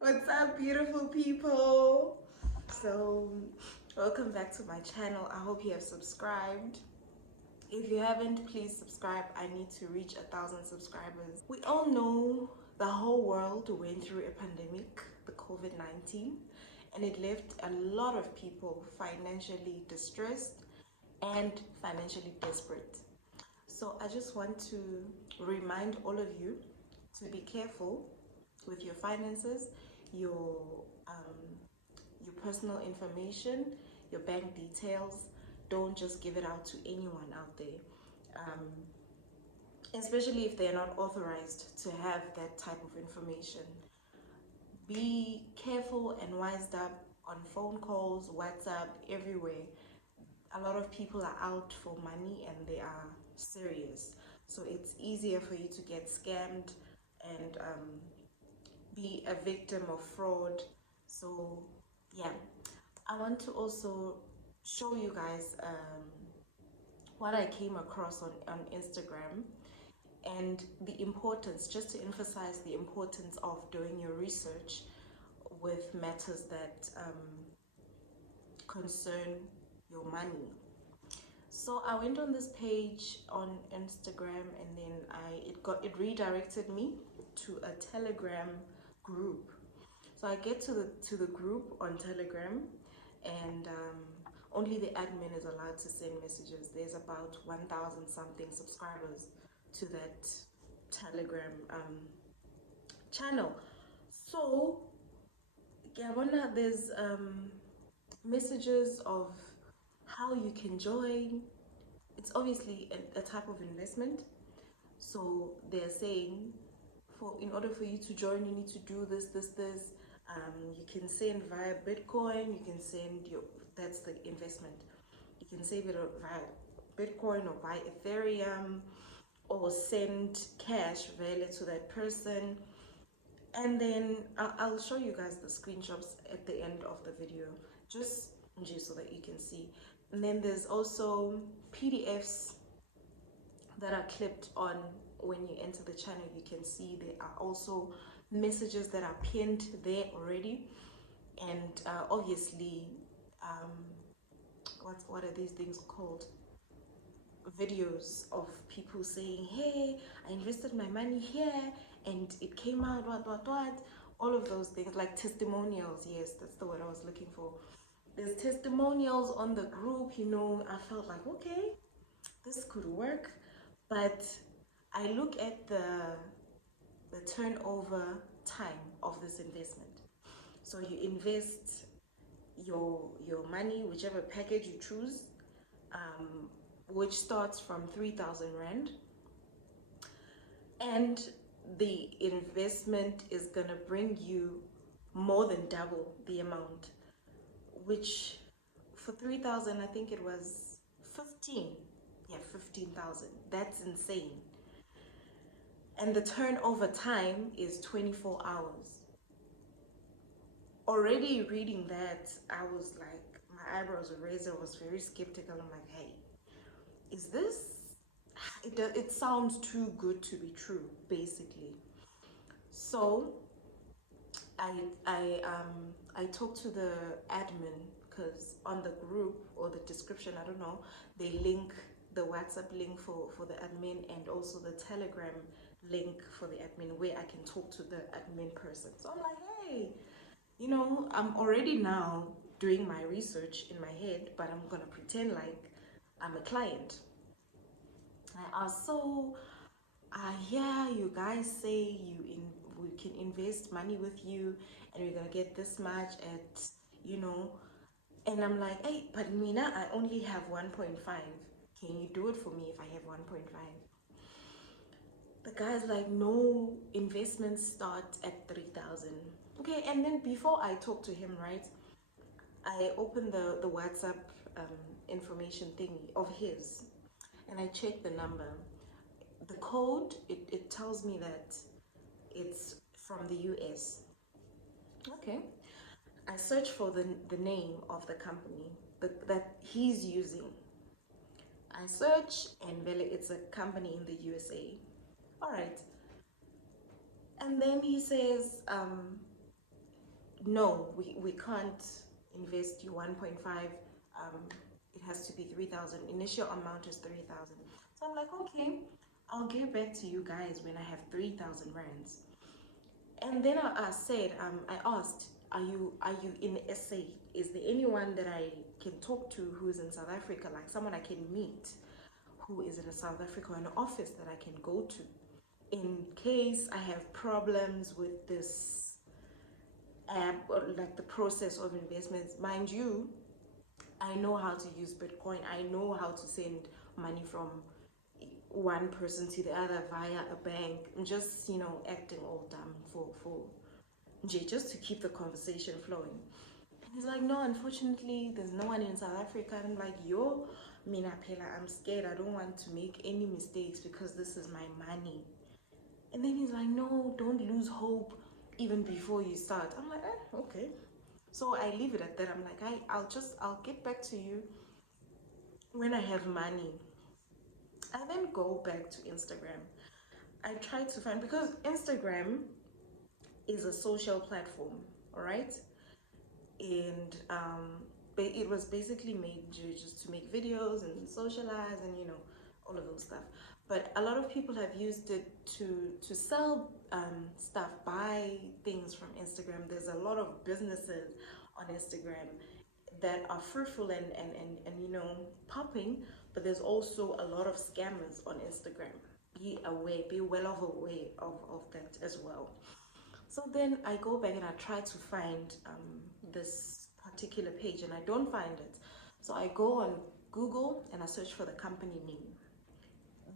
What's up, beautiful people? So, welcome back to my channel. I hope you have subscribed. If you haven't, please subscribe. I need to reach 1,000 subscribers. We all know the whole world went through a pandemic, the COVID-19, and it left a lot of people financially distressed and financially desperate. So I just want to remind all of you to be careful with your finances, your your personal information, your bank details. Don't just give it out to anyone out there, um, especially if they're not authorized to have that type of information. Be careful and wised up on phone calls, WhatsApp, everywhere. A lot of people are out for money and they are serious. So it's easier for you to get scammed and be a victim of fraud. So yeah, I want to also show you guys what I came across on Instagram and the importance, just to emphasize the importance of doing your research with matters that concern your money. So I went on this page on Instagram and then it redirected me to a Telegram group. So I get to the group on Telegram, and only the admin is allowed to send messages. There's about 1,000 something subscribers to that Telegram channel. So yeah, there's messages of how you can join. It's obviously a type of investment. So they're saying, in order for you to join, you need to do this. You can send via Bitcoin. You can send that's the investment. You can save it via Bitcoin or via Ethereum, or send cash via to that person. And then I'll show you guys the screenshots at the end of the video, just so that you can see. And then there's also PDFs that are clipped on. When you enter the channel, you can see there are also messages that are pinned there already, and obviously what are these things called, videos of people saying, hey, I invested my money here and it came out what, all of those things, like testimonials. Yes, that's the word I was looking for. There's testimonials on the group. I felt like, okay, this could work. But I look at the turnover time of this investment. So you invest your money, whichever package you choose, which starts from 3,000 Rand, and the investment is gonna bring you more than double the amount, which for 3,000, I think it was 15,000. That's insane. And the turnover time is 24 hours. Already reading that, I was like, my eyebrows were raised. I was very skeptical. I'm like, hey, is this, it sounds too good to be true, basically. So I talked to the admin, because on the group or the description, I don't know, they link the WhatsApp link for the admin, and also the Telegram link for the admin, where I can talk to the admin person. So I'm like, hey, I'm already now doing my research in my head, but I'm gonna pretend like I'm a client. I asked, so yeah, you guys say we can invest money with you and we're gonna get this much at, and I'm like, hey, but Mina, I only have 1.5. Can you do it for me if I have 1.5? The guy's like, no, investments start at 3,000. Okay, and then before I talk to him, right, I opened the WhatsApp information thingy of his, and I checked the number. The code, it tells me that it's from the US. Okay, I searched for the name of the company that he's using. I search, and it's a company in the USA. All right. And then he says, no, we can't invest you 1.5. It has to be 3,000. Initial amount is 3,000. So I'm like, okay, I'll get back to you guys when I have 3,000 rands. And then I said, I asked, are you in SA? Is there anyone that I can talk to who's in South Africa, like someone I can meet who is in South Africa, or an office that I can go to in case I have problems with this app or like the process of investments? Mind you, I know how to use Bitcoin. I know how to send money from one person to the other via a bank. I'm just, acting all dumb for just to keep the conversation flowing. And he's like, no, unfortunately, there's no one in South Africa. And I'm like, yo, Mina Pela, I'm scared. I don't want to make any mistakes because this is my money. And then he's like, no, don't lose hope even before you start. I'm like, okay. So I leave it at that. I'm like, I'll get back to you when I have money. I then go back to Instagram. I try to find, because Instagram is a social platform, all right? And it was basically made just to make videos and socialize and all of those stuff. But a lot of people have used it to sell stuff, buy things from Instagram. There's a lot of businesses on Instagram that are fruitful and popping, but there's also a lot of scammers on Instagram. Be aware, be well aware of that as well. So then I go back and I try to find this particular page, and I don't find it. So I go on Google and I search for the company name.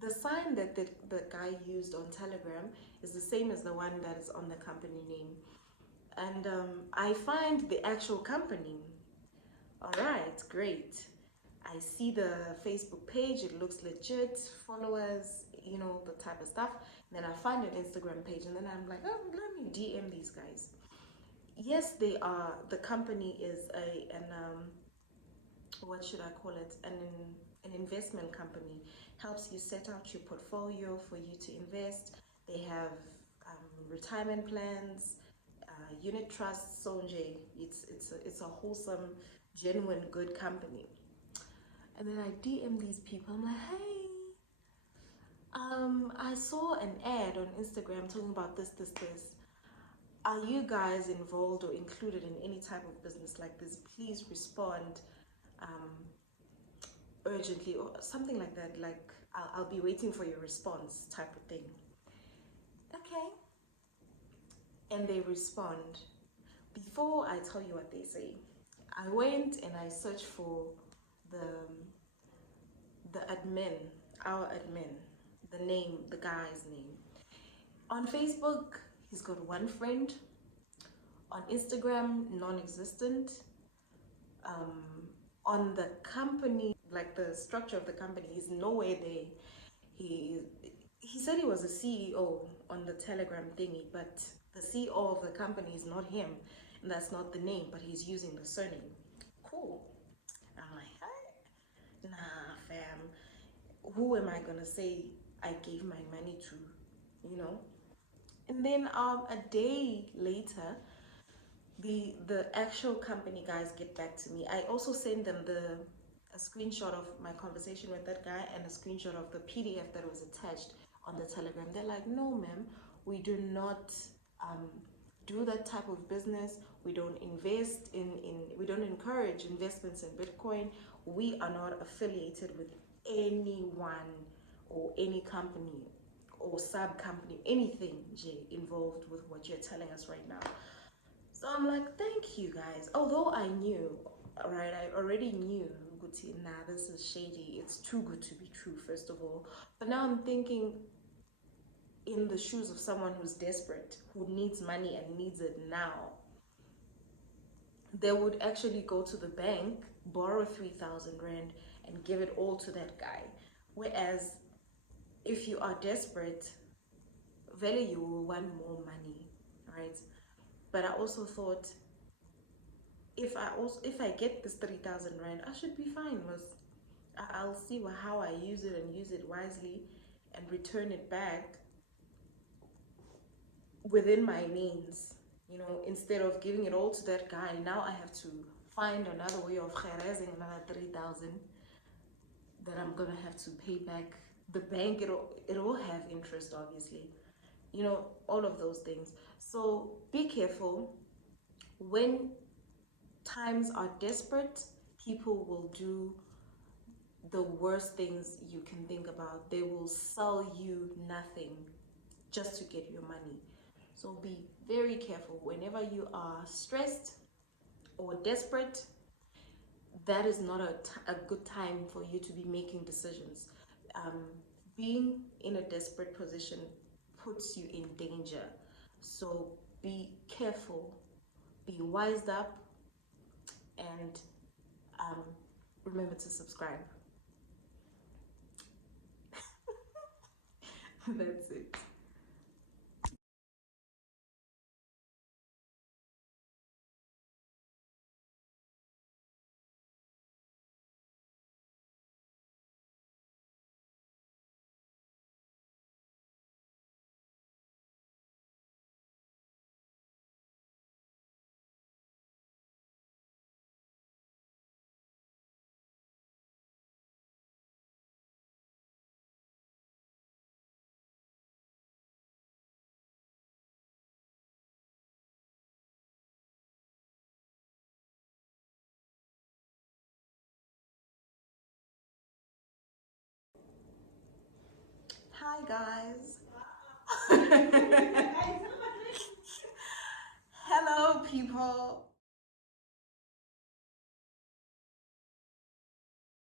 The sign that the guy used on Telegram is the same as the one that is on the company name. And I find the actual company. All right, great. I see the Facebook page, it looks legit, followers, the type of stuff. And then I find an Instagram page, and then I'm like, oh, let me DM these guys. Yes, they are. The company is what should I call it? An investment company. Helps you set out your portfolio for you to invest. They have retirement plans, unit trusts. So it's a wholesome, genuine, good company. And then I DM these people. I'm like, hey, I saw an ad on Instagram talking about this. Are you guys involved or included in any type of business like this? Please respond urgently, or something like that. Like, I'll be waiting for your response type of thing. Okay. And they respond. Before I tell you what they say, I went and I searched for the admin, our admin, the name, the guy's name. On Facebook, he's got one friend. On Instagram, non-existent. On the company, like the structure of the company, he's nowhere there. He said he was a CEO on the Telegram thingy, but the CEO of the company is not him, and that's not the name, but he's using the surname. Cool. I'm like, hey, nah, fam. Who am I gonna say I gave my money to? And then a day later, the actual company guys get back to me. I also send them a screenshot of my conversation with that guy and a screenshot of the PDF that was attached on the Telegram. They're like, no, ma'am, we do not do that type of business. We don't invest we don't encourage investments in Bitcoin. We are not affiliated with anyone or any company or sub company, anything involved with what you're telling us right now. So I'm like, thank you guys. Although I knew, right, I already knew, Guti, nah, this is shady. It's too good to be true, first of all. But now I'm thinking in the shoes of someone who's desperate, who needs money and needs it now. They would actually go to the bank, borrow 3,000 rand and give it all to that guy. Whereas if you are desperate, value you will want more money, right? But I also thought, if I get this 3,000 rand, I should be fine. I'll see how I use it and use it wisely and return it back within my means, instead of giving it all to that guy, now I have to find another way of raising another 3,000 that I'm gonna have to pay back the bank. It'll have interest, obviously, all of those things. So be careful. When times are desperate, people will do the worst things you can think about. They will sell you nothing just to get your money. So be very careful whenever you are stressed or desperate. That is not a good time for you to be making decisions. Being in a desperate position puts you in danger. So be careful, be wised up, and remember to subscribe. That's it. Hi guys. Hello people.